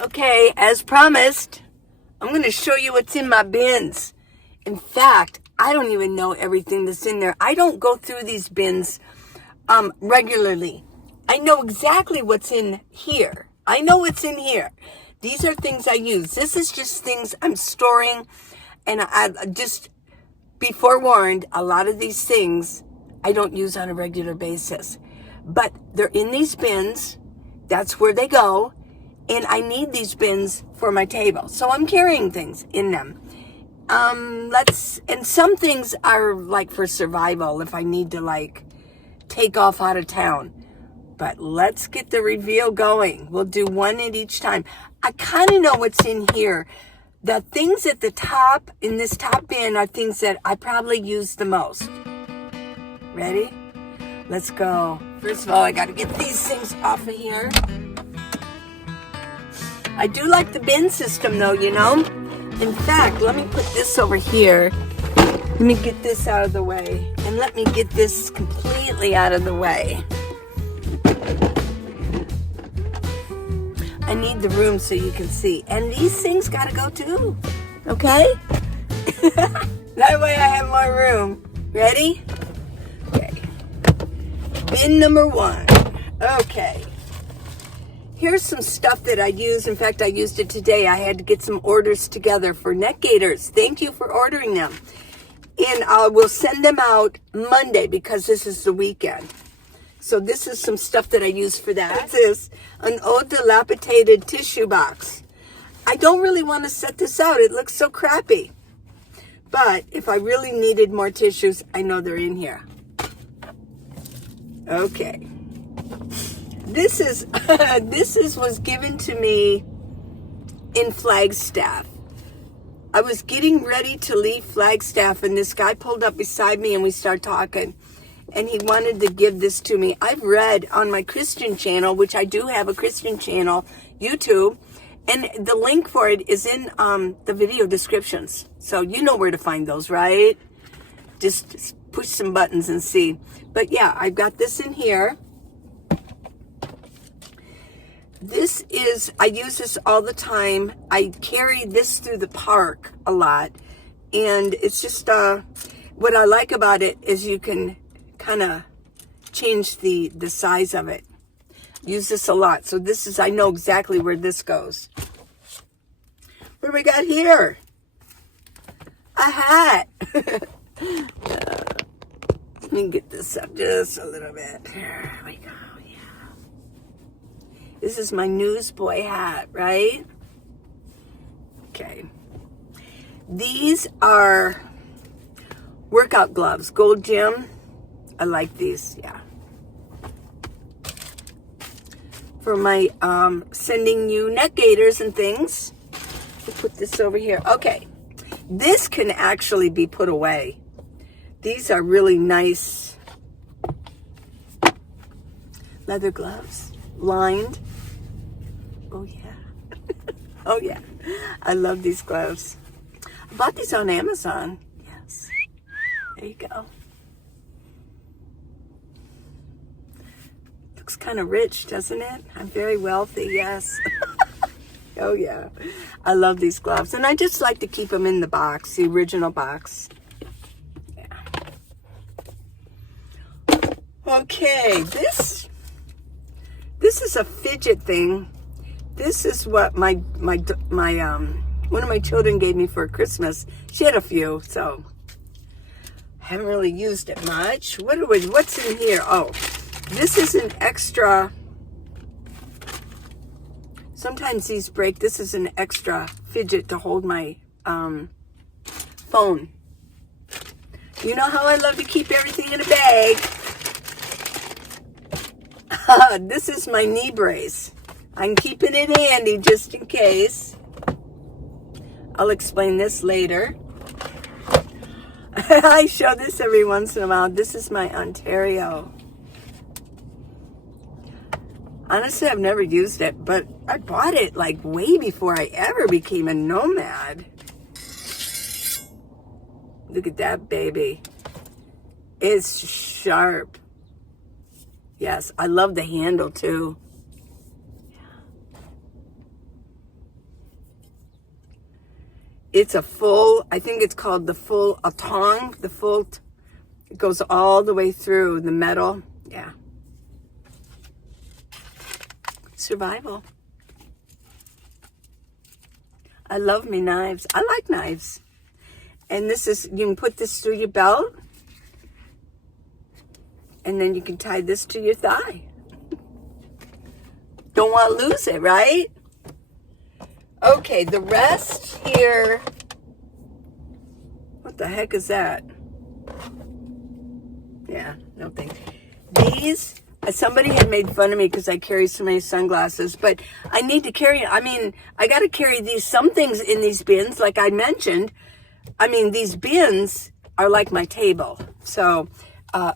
Okay, as promised, I'm going to show you what's in my bins. In fact, I don't even know everything that's in there. I don't go through these bins regularly. I know exactly what's in here. I know what's in here. These are things I use. This is just things I'm storing, and I just be forewarned, a lot of these things I don't use on a regular basis. But they're in these bins. That's where they go. And I need these bins for my table. So I'm carrying things in them. And some things are like for survival if I need to like take off out of town. But let's get the reveal going. We'll do one at each time. I kind of know what's in here. The things at the top, in this top bin, are things that I probably use the most. Ready? Let's go. First of all, I got to get these things off of here. I do like the bin system though, you know. In fact, let me put this over here. Let me get this out of the way. And let me get this completely out of the way. I need the room so you can see. And these things gotta go too. Okay? That way I have more room. Ready? Okay. Bin number 1. Okay. Here's some stuff that I use. In fact, I used it today. I had to get some orders together for neck gaiters. Thank you for ordering them. And I will send them out Monday because this is the weekend. So this is some stuff that I use for that. This is an old dilapidated tissue box. I don't really want to set this out. It looks so crappy. But if I really needed more tissues, I know they're in here. Okay. This was given to me in Flagstaff. I was getting ready to leave Flagstaff and this guy pulled up beside me and we started talking. And he wanted to give this to me. I've read on my Christian channel, which I do have a Christian channel, YouTube, and the link for it is in the video descriptions. So you know where to find those, right? Just push some buttons and see. But yeah, I've got this in here. This is, I use this all the time. I carry this through the park a lot. And it's just, what I like about it is you can kind of change the size of it. Use this a lot. So this is, I know exactly where this goes. What do we got here? A hat. Let me get this up just a little bit. There we go. This is my newsboy hat, right? Okay. These are workout gloves, Gold Gym. I like these, yeah. For my sending you neck gaiters and things. I'll put this over here. Okay. This can actually be put away. These are really nice leather gloves, lined. Oh, yeah. Oh, yeah. I love these gloves. I bought these on Amazon. Yes. There you go. Looks kind of rich, doesn't it? I'm very wealthy, yes. Oh, yeah. I love these gloves. And I just like to keep them in the box, the original box. Yeah. Okay, this is a fidget thing. This is what my one of my children gave me for Christmas. She had a few, so I haven't really used it much. What's in here? Oh, this is an extra. Sometimes these break. This is an extra fidget to hold my phone. You know how I love to keep everything in a bag. This is my knee brace. I'm keeping it handy just in case. I'll explain this later. I show this every once in a while. This is my Ontario. Honestly, I've never used it, but I bought it like way before I ever became a nomad. Look at that baby. It's sharp. Yes, I love the handle too. It's a full, I think it's called the full atong, it goes all the way through the metal. Yeah. Survival. I love me knives. I like knives. And this is, you can put this through your belt. And then you can tie this to your thigh. Don't want to lose it, right? Okay, the rest here. What the heck is that? Yeah, no thanks. These, somebody had made fun of me because I carry so many sunglasses, but I need to carry, I got to carry some things in these bins, like I mentioned. These bins are like my table. So,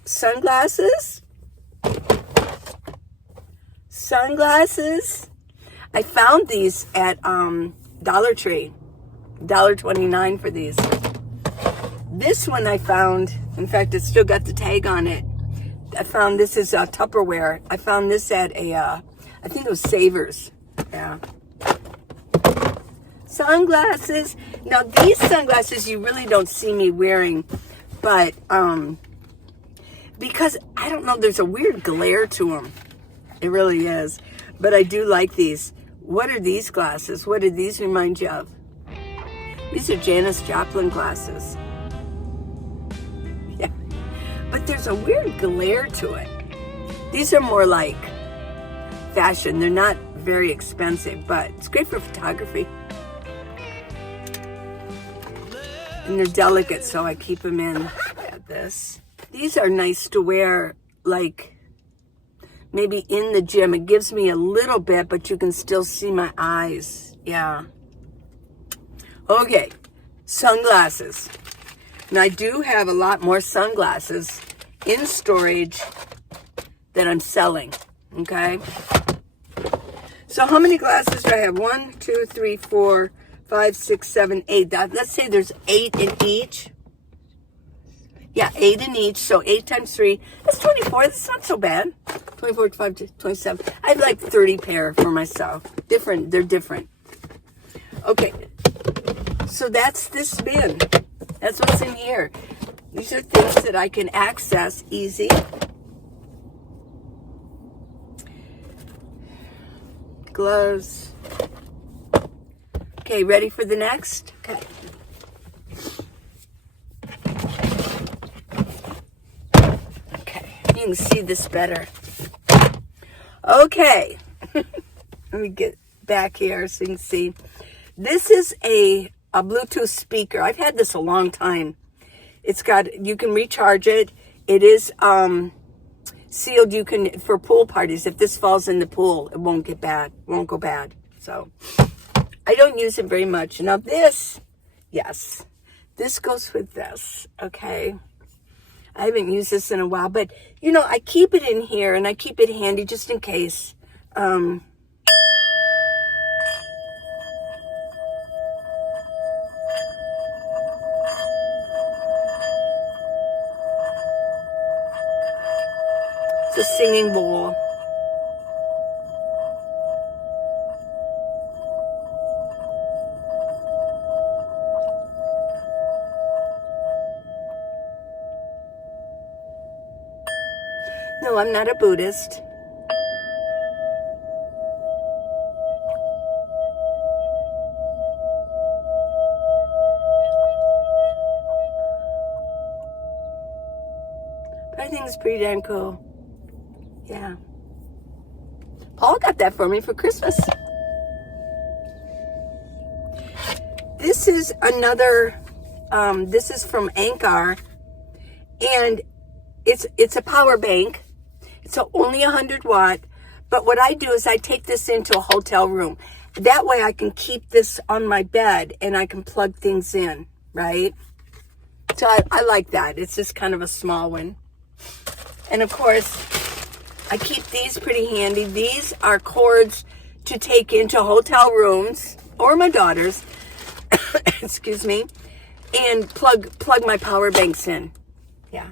sunglasses. I found these at Dollar Tree. $1.29 for these. This one I found, in fact, it's still got the tag on it. I found this is Tupperware. I found this at I think it was Savers. Yeah. Sunglasses. Now, these sunglasses you really don't see me wearing, but because, I don't know, there's a weird glare to them. It really is. But I do like these. What are these glasses? What do these remind you of? These are Janis Joplin glasses. Yeah. But there's a weird glare to it. These are more like fashion. They're not very expensive, but it's great for photography. And they're delicate, so I keep them in at this. These are nice to wear, like, maybe in the gym. It gives me a little bit, but you can still see my eyes. Yeah. Okay. Sunglasses. And I do have a lot more sunglasses in storage that I'm selling. Okay. So how many glasses do I have? 1, 2, 3, 4, 5, 6, 7, 8. Let's say there's 8 in each. Yeah, 8 in each, so 8 times 3, that's 24. That's not so bad. 24, 25, 27. I have like 30 pair for myself. Different, they're different. Okay, so that's this bin. That's what's in here. These are things that I can access easy. Gloves. Okay, ready for the next? Okay. You can see this better. Okay. Let me get back here so you can see. This is a Bluetooth speaker. I've had this a long time. It's got, you can recharge it. It is sealed. You can, for pool parties, if this falls in the pool, it won't get bad. It won't go bad. So I don't use it very much. Now this, yes, this goes with this. Okay. I haven't used this in a while, but, you know, I keep it in here, and I keep it handy just in case. It's a singing bowl. No, I'm not a Buddhist. But I think it's pretty damn cool. Yeah. Paul got that for me for Christmas. This is another, this is from Anchor, and it's a power bank. It's only 100 watt, but what I do is I take this into a hotel room. That way I can keep this on my bed and I can plug things in, right? So I like that. It's just kind of a small one. And of course, I keep these pretty handy. These are cords to take into hotel rooms or my daughter's, excuse me, and plug my power banks in. Yeah.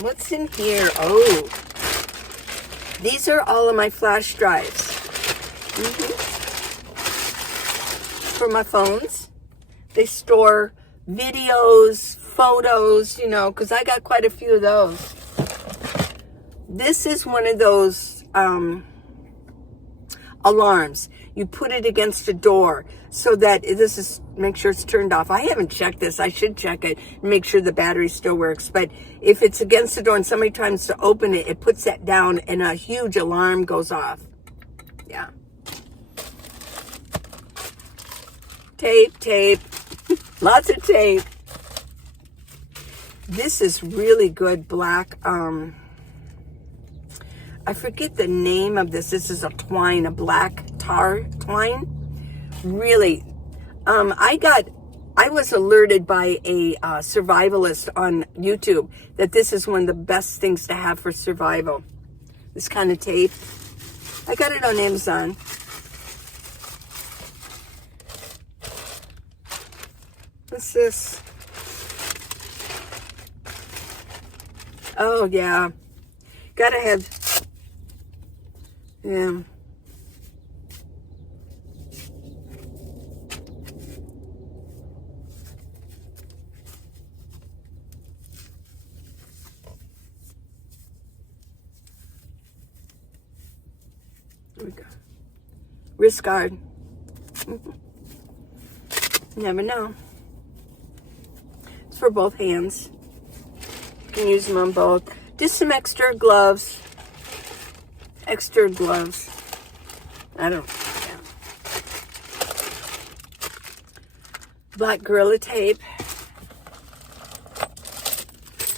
What's in here? Oh, these are all of my flash drives for my phones. They store videos, photos, you know, because I got quite a few of those. This is one of those alarms. You put it against a door so that this is, make sure it's turned off. I haven't checked this. I should check it and make sure the battery still works. But if it's against the door and somebody tries to open it, it puts that down and a huge alarm goes off. Yeah. Tape. Lots of tape. This is really good black. I forget the name of this. This is a twine, a black tar twine. Really, I was alerted by a survivalist on YouTube that this is one of the best things to have for survival. This kind of tape. I got it on Amazon. What's this? Oh, yeah. Gotta have, yeah. There we go. Wrist guard. Never know. It's for both hands. You can use them on both. Just some extra gloves. Extra gloves. I don't, yeah. Black Gorilla Tape.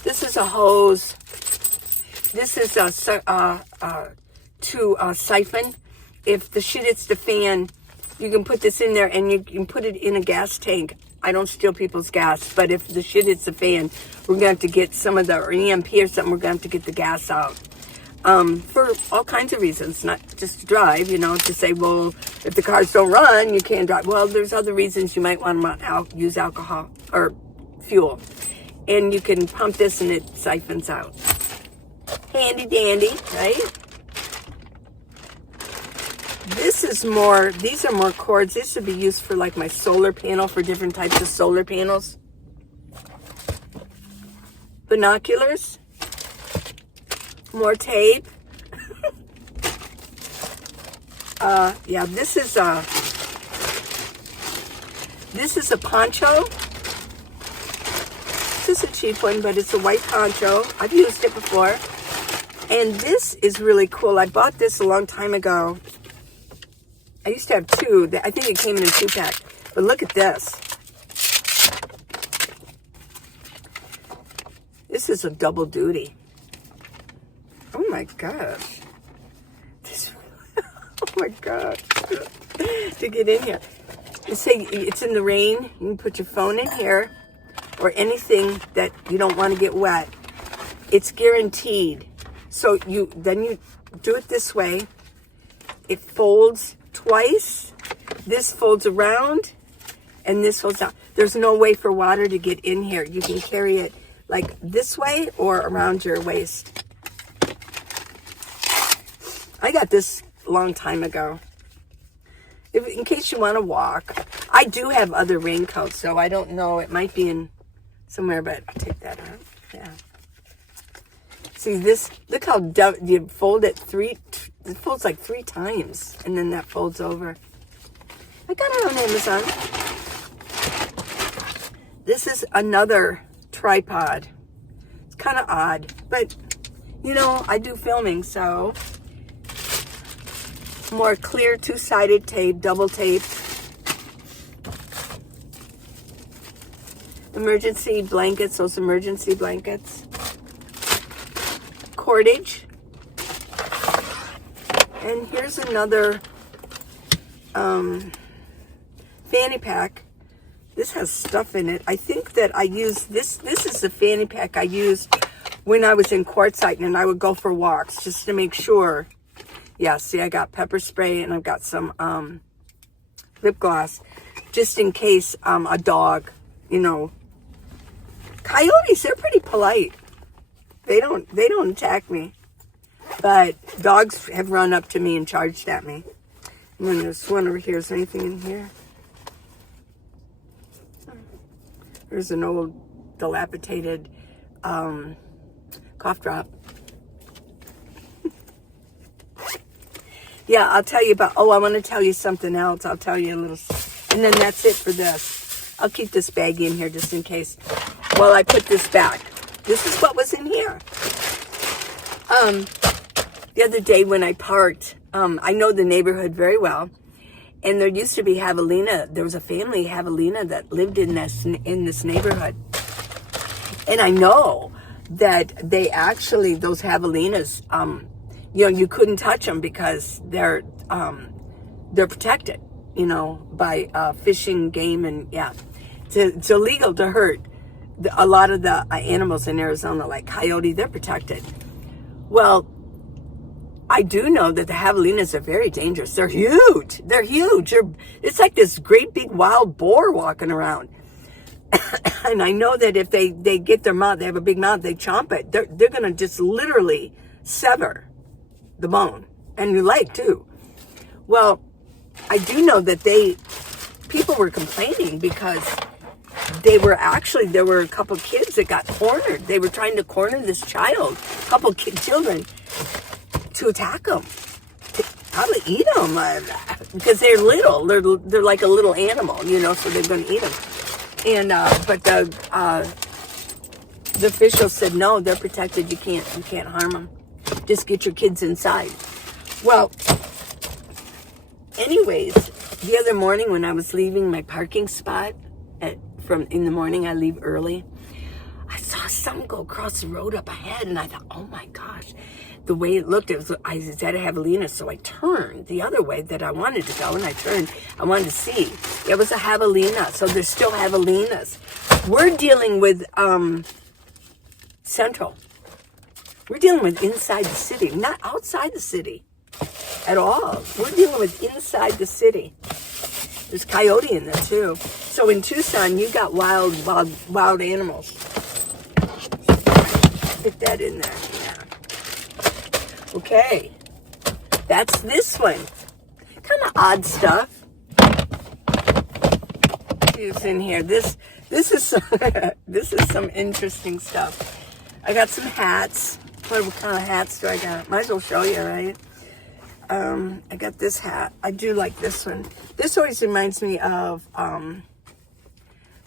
This is a hose. This is a siphon. If the shit hits the fan, you can put this in there and you can put it in a gas tank. I don't steal people's gas, but if the shit hits the fan, we're going to have to get some of the, or EMP or something, we're going to have to get the gas out. For all kinds of reasons, not just to drive, you know, to say, well, if the cars don't run, you can't drive. Well, there's other reasons you might want to use alcohol or fuel. And you can pump this and it siphons out. Handy dandy, right? This is more, these are more cords. This should be used for like my solar panel, for different types of solar panels. Binoculars. More tape. Yeah, this is a poncho. This is a cheap one, but it's a white poncho. I've used it before. And this is really cool. I bought this a long time ago. I used to have two. I think it came in a 2-pack. But look at this. This is a double duty. Oh my gosh. Oh my God. To get in here. You say it's in the rain. You can put your phone in here or anything that you don't want to get wet. It's guaranteed. So then you do it this way. It folds twice. This folds around and this folds out. There's no way for water to get in here. You can carry it like this way or around your waist. I got this a long time ago. In case you want to walk. I do have other raincoats, so I don't know. It might be in somewhere, but I'll take that out. Yeah. See this, look how you fold it it folds like 3 times, and then that folds over. I got it on Amazon. This is another tripod. It's kind of odd, but you know, I do filming, so more clear 2-sided tape, double tape. Emergency blankets, those emergency blankets. Cordage. And here's another fanny pack. This has stuff in it. I think that I use this. This is the fanny pack I used when I was in Quartzsite and I would go for walks just to make sure. Yeah, see, I got pepper spray and I've got some lip gloss just in case a dog, you know. Coyotes, they're pretty polite. They don't attack me. But dogs have run up to me and charged at me. And then there's one over here. Is there anything in here? Here's an old dilapidated cough drop. Yeah, I'll tell you about, I want to tell you something else. I'll tell you a little, and then that's it for this. I'll keep this baggie in here just in case while I put this back. This is what was in here. The other day when I parked, I know the neighborhood very well, and there used to be javelina. There was a family javelina that lived in this neighborhood, and I know that they actually, those javelinas, you couldn't touch them because they're protected, by fishing game, and yeah, it's illegal to hurt a lot of the animals in Arizona, like coyote. They're protected. Well, I do know that the javelinas are very dangerous. They're huge. It's like this great big wild boar walking around. And I know that if they get their mouth, they have a big mouth, they chomp it. They're going to just literally sever the bone and your leg too. Well, I do know that people were complaining because there were a couple kids that got cornered. They were trying to corner this child, a couple children, to attack them, to probably eat them because they're little. They're like a little animal, so they're going to eat them. And but the officials said no, they're protected. You can't harm them. Just get your kids inside. Well, anyways, the other morning when I was leaving my parking spot in the morning, I leave early. I saw something go across the road up ahead, and I thought, oh my gosh. The way it looked, I was at a javelina, so I turned the other way that I wanted to go, and I wanted to see. It was a javelina, so there's still javelinas. We're dealing with Central. We're dealing with inside the city, not outside the city at all. We're dealing with inside the city. There's coyote in there too. So in Tucson, you got wild animals. Stick that in there. Okay, that's this one. Kind of odd stuff. Who's in here? This is some interesting stuff. I got some hats. What kind of hats do I got? Might as well show you, right? I got this hat. I do like this one. This always reminds me of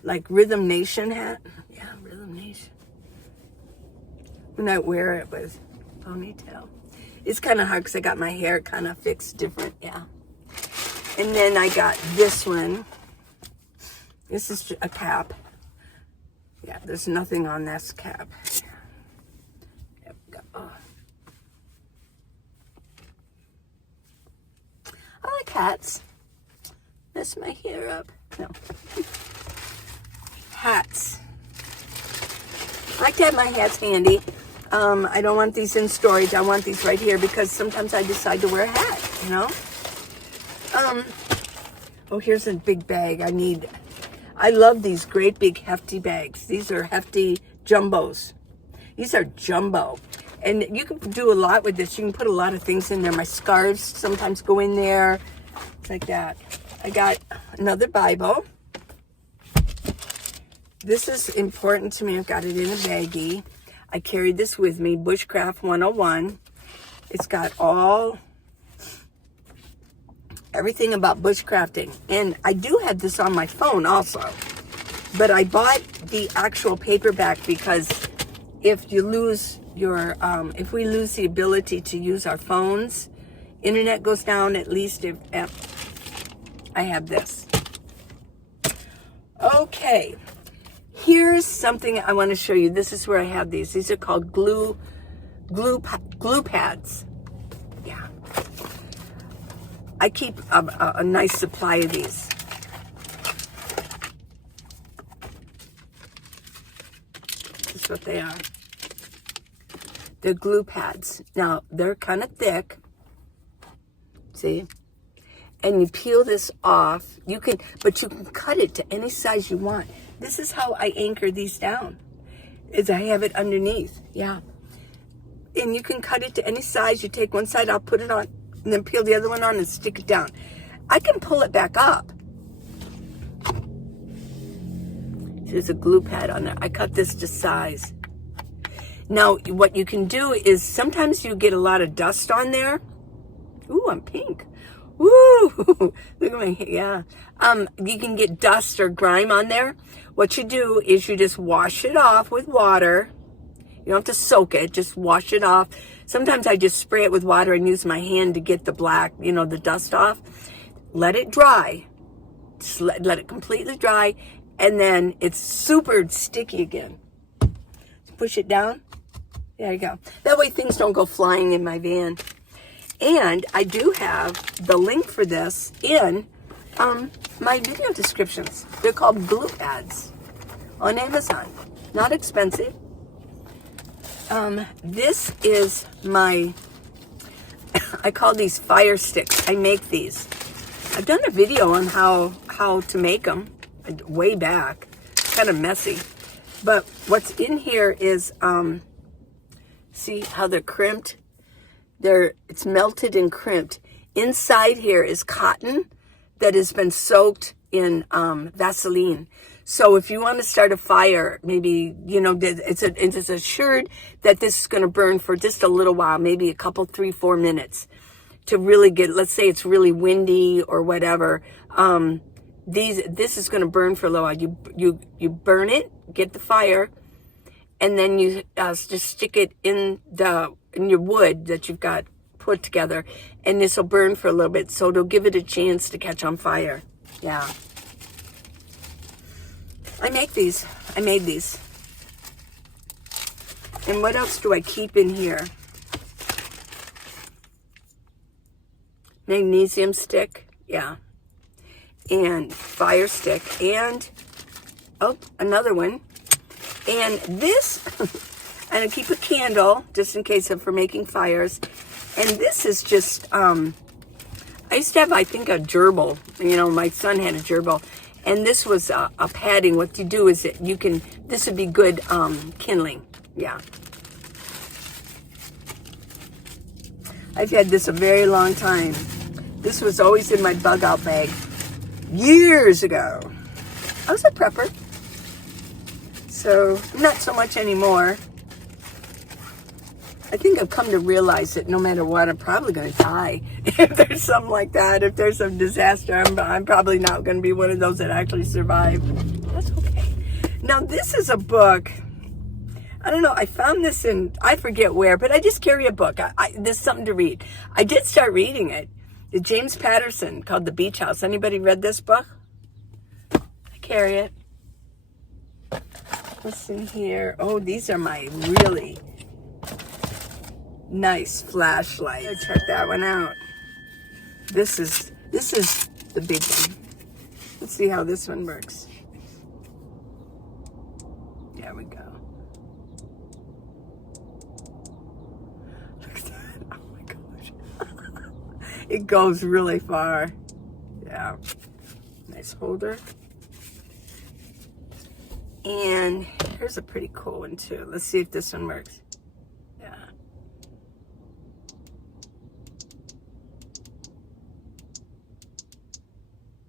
like Rhythm Nation hat. Yeah, Rhythm Nation. When I wear it with ponytail. It's kind of hard because I got my hair kind of fixed different, yeah. And then I got this one. This is a cap. Yeah, there's nothing on this cap. There we go. Oh. I like hats. Mess my hair up. No. Hats. I like to have my hats handy. I don't want these in storage. I want these right here because sometimes I decide to wear a hat, Oh, here's a big bag I love these great big hefty bags. These are hefty jumbos. These are jumbo. And you can do a lot with this. You can put a lot of things in there. My scarves sometimes go in there. Like that. I got another Bible. This is important to me. I've got it in a baggie. I carried this with me, Bushcraft 101. It's got everything about bushcrafting. And I do have this on my phone also. But I bought the actual paperback because if you lose if we lose the ability to use our phones, internet goes down, at least if I have this. Okay. Here's something I want to show you. This is where I have these. These are called glue pads. Yeah. I keep a nice supply of these. This is what they are. They're glue pads. Now, they're kind of thick. See? And you peel this off. But you can cut it to any size you want. This is how I anchor these down, is I have it underneath, yeah. And you can cut it to any size. You take one side, I'll put it on, and then peel the other one on and stick it down. I can pull it back up There's a glue pad on there. I cut this to size. Now, what you can do is sometimes you get a lot of dust on there. Ooh, I'm pink. Woo! Look at my, yeah. You can get dust or grime on there. What you do is you just wash it off with water. You don't have to soak it, just wash it off. Sometimes I just spray it with water and use my hand to get the black, you know, the dust off. Let it dry. Just let it completely dry, and then it's super sticky again. Push it down. There you go. That way things don't go flying in my van. And I do have the link for this in my video descriptions. They're called glue pads on Amazon. Not expensive. This is my, I call these fire sticks. I make these. I've done a video on how to make them way back. It's kind of messy. But what's in here is, see how they're crimped? It's melted and crimped. Inside here is cotton that has been soaked in Vaseline. So if you want to start a fire, maybe, you know, it's assured that this is going to burn for just a little while, maybe a couple, 3-4 minutes to really get, let's say it's really windy or whatever. This is going to burn for a little while. You burn it, get the fire, and then you just stick it in your wood that you've got put together, and this will burn for a little bit, so it'll give it a chance to catch on fire. Yeah. I made these. And what else do I keep in here? Magnesium stick, yeah. And fire stick, and, oh, another one. And this, and I keep a candle, just in case for making fires. And this is just, I used to have, I think, a gerbil. You know, my son had a gerbil. And this was a padding. What you do is this would be good kindling, yeah. I've had this a very long time. This was always in my bug out bag years ago. I was a prepper. So, not so much anymore. I think I've come to realize that no matter what, I'm probably going to die. If there's something like that, if there's some disaster, I'm probably not going to be one of those that actually survive. That's okay. Now, this is a book. I don't know. I found this I forget where, but I just carry a book. There's something to read. I did start reading it. It's James Patterson, called The Beach House. Anybody read this book? I carry it. What's in here? Oh, these are my really nice flashlights. Check that one out. This is the big one. Let's see how this one works. There we go. Look at that. Oh my gosh. It goes really far. Yeah. Nice holder. And here's a pretty cool one too. Let's see if this one works. Yeah.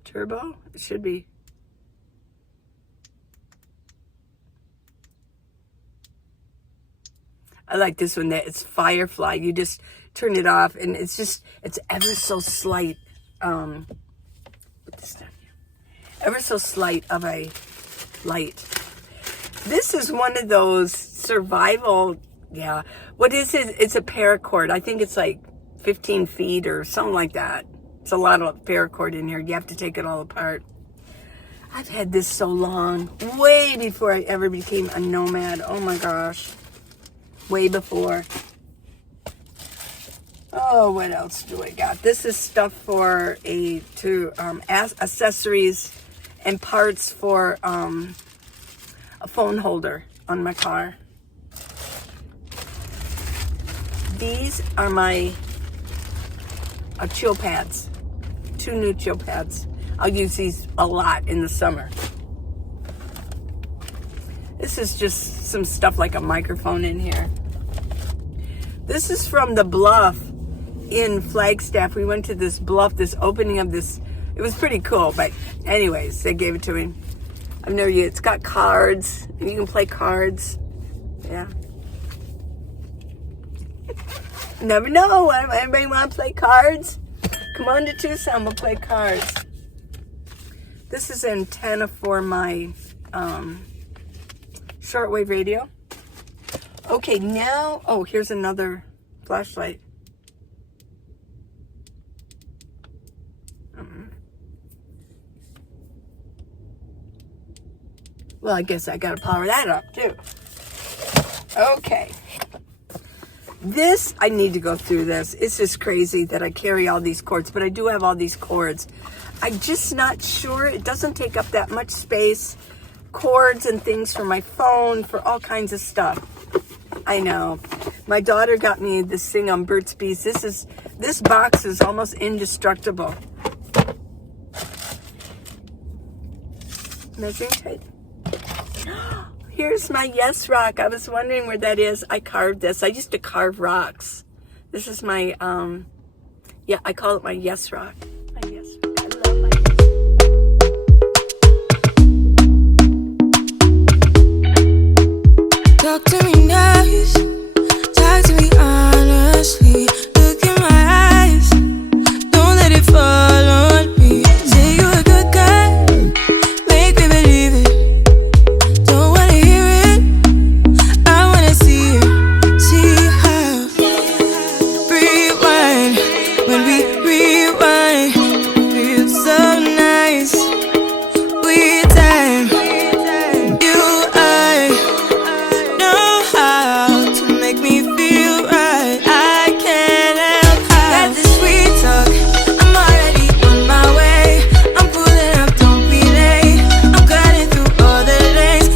Turbo? It should be. I like this one. That it's Firefly. You just turn it off, and it's ever so slight. Put this down here. Ever so slight of a light. This is one of those survival. Yeah. What is it? It's a paracord. I think it's like 15 feet or something like that. It's a lot of paracord in here. You have to take it all apart. I've had this so long. Way before I ever became a nomad. Oh my gosh. Way before. Oh, what else do I got? This is stuff for accessories and parts for a phone holder on my car. These are my chill pads. 2 new chill pads. I'll use these a lot in the summer. This is just some stuff like a microphone in here. This is from the Bluff in Flagstaff. We went to this Bluff, this opening of this. It was pretty cool, but anyways, they gave it to me. I've never used it. It's got cards. You can play cards. Yeah. Never know. Anybody want to play cards? Come on to Tucson. We'll play cards. This is an antenna for my shortwave radio. Okay, now... Oh, here's another flashlight. Well, I guess I gotta power that up, too. Okay. This, I need to go through this. It's just crazy that I carry all these cords, but I do have all these cords. I'm just not sure. It doesn't take up that much space. Cords and things for my phone, for all kinds of stuff. I know. My daughter got me this thing on Burt's Bees. This box is almost indestructible. Measuring tape. Here's my Yes Rock. I was wondering where that is. I carved this. I used to carve rocks. This is my, yeah, I call it my Yes Rock. My Yes Rock. I love my Yes. Talk to me nice. Talk to me honestly. Look in my eyes. Don't let it fall on me. Say you're a good guy. Make me believe it. Don't wanna hear it. I wanna see it. See how. Rewind. When we rewind, feels so nice. We time. You, I know how to make me feel right. I can't help how. Got this sweet talk. I'm already on my way. I'm pulling up, don't be late. I'm cutting through all the lanes.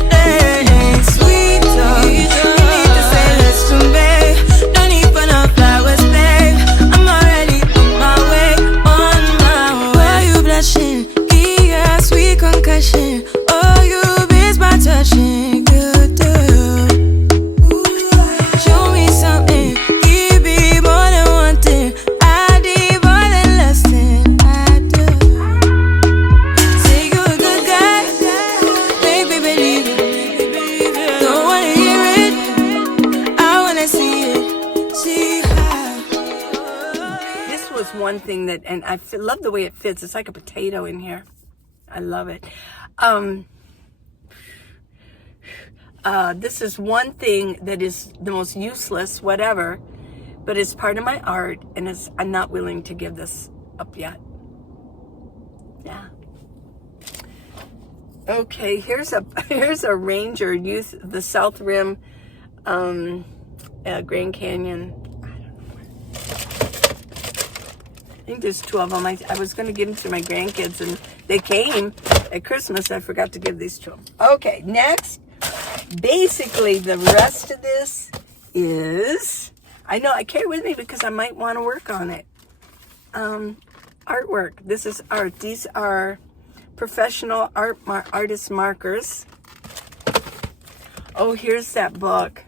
Sweet talk. You need to say less to me. No need for no flowers, babe. I'm already on my way, on my way. Why you blushing? Yeah, sweet concussion. Oh, you miss my touching. Good to you. Show me something. Give me more than one thing. I need more than less than I do. Say you a good guy. Make me believe it. Don't wanna hear it. I wanna see it. See how. This was one thing that, and I love the way it fits. It's like a potato in here. I love it. This is one thing that is the most useless, whatever, but it's part of my art, and I'm not willing to give this up yet. Yeah. Okay, here's a Ranger Youth, the South Rim, Grand Canyon. I think there's two of them. I was going to give them to my grandkids, and they came at Christmas. I forgot to give these to them. Okay, next. Basically, the rest of this is... I know, I carry it with me because I might want to work on it. Artwork. This is art. These are professional artist markers. Oh, here's that book.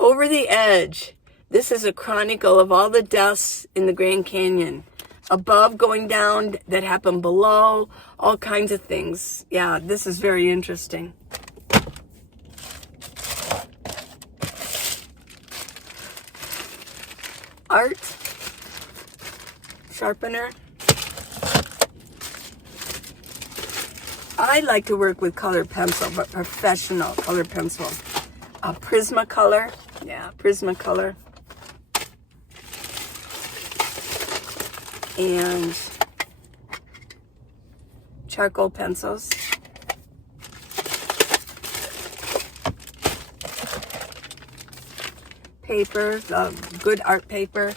Over the Edge. This is a chronicle of all the deaths in the Grand Canyon. Above, going down, that happened below, all kinds of things. Yeah, this is very interesting. Art. Sharpener. I like to work with colored pencil, but professional colored pencil. Prismacolor. Yeah, Prismacolor. And charcoal pencils. Paper, good art paper.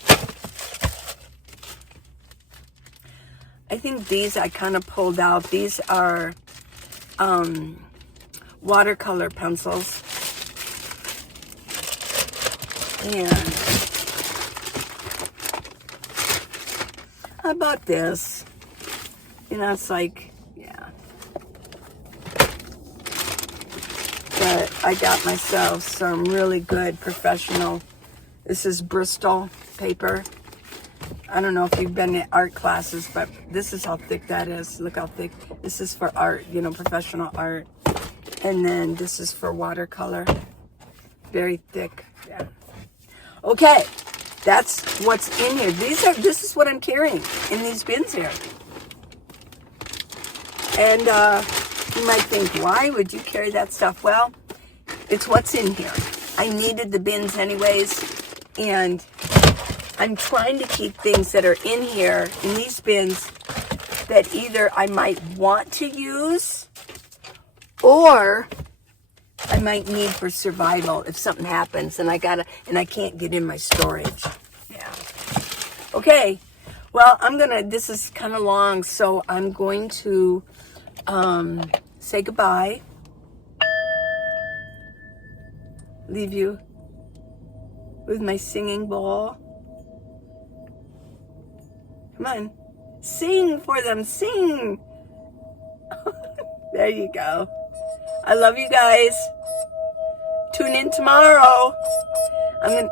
I think these I kind of pulled out. These are watercolor pencils. And I bought this. You know, it's like, yeah. But I got myself some really good professional. This is Bristol paper. I don't know if you've been to art classes, but this is how thick that is. Look how thick. This is for art, you know, professional art. And then this is for watercolor. Very thick. Yeah. Okay. That's what's in here. This is what I'm carrying in these bins here. And you might think, why would you carry that stuff? Well, it's what's in here. I needed the bins anyways, and I'm trying to keep things that are in here, in these bins, that either I might want to use or I might need for survival if something happens and I can't get in my storage. Yeah. Okay. Well, this is kind of long, so I'm going to say goodbye. Leave you with my singing bowl. Come on. Sing for them. Sing. There you go. I love you guys. Tune in tomorrow. I'm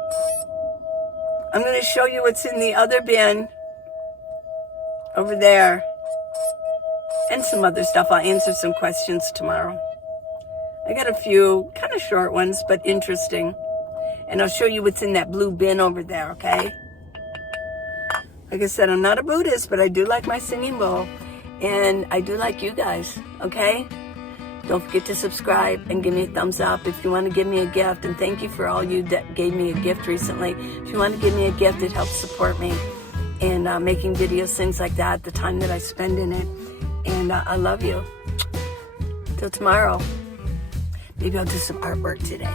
going to show you what's in the other bin over there. And some other stuff. I'll answer some questions tomorrow. I got a few kind of short ones, but interesting. And I'll show you what's in that blue bin over there, okay? Like I said, I'm not a Buddhist, but I do like my singing bowl. And I do like you guys, okay? Don't forget to subscribe and give me a thumbs up if you want to give me a gift. And thank you for all you that gave me a gift recently. If you want to give me a gift, it helps support me in making videos, things like that, the time that I spend in it. And I love you. Till tomorrow. Maybe I'll do some artwork today.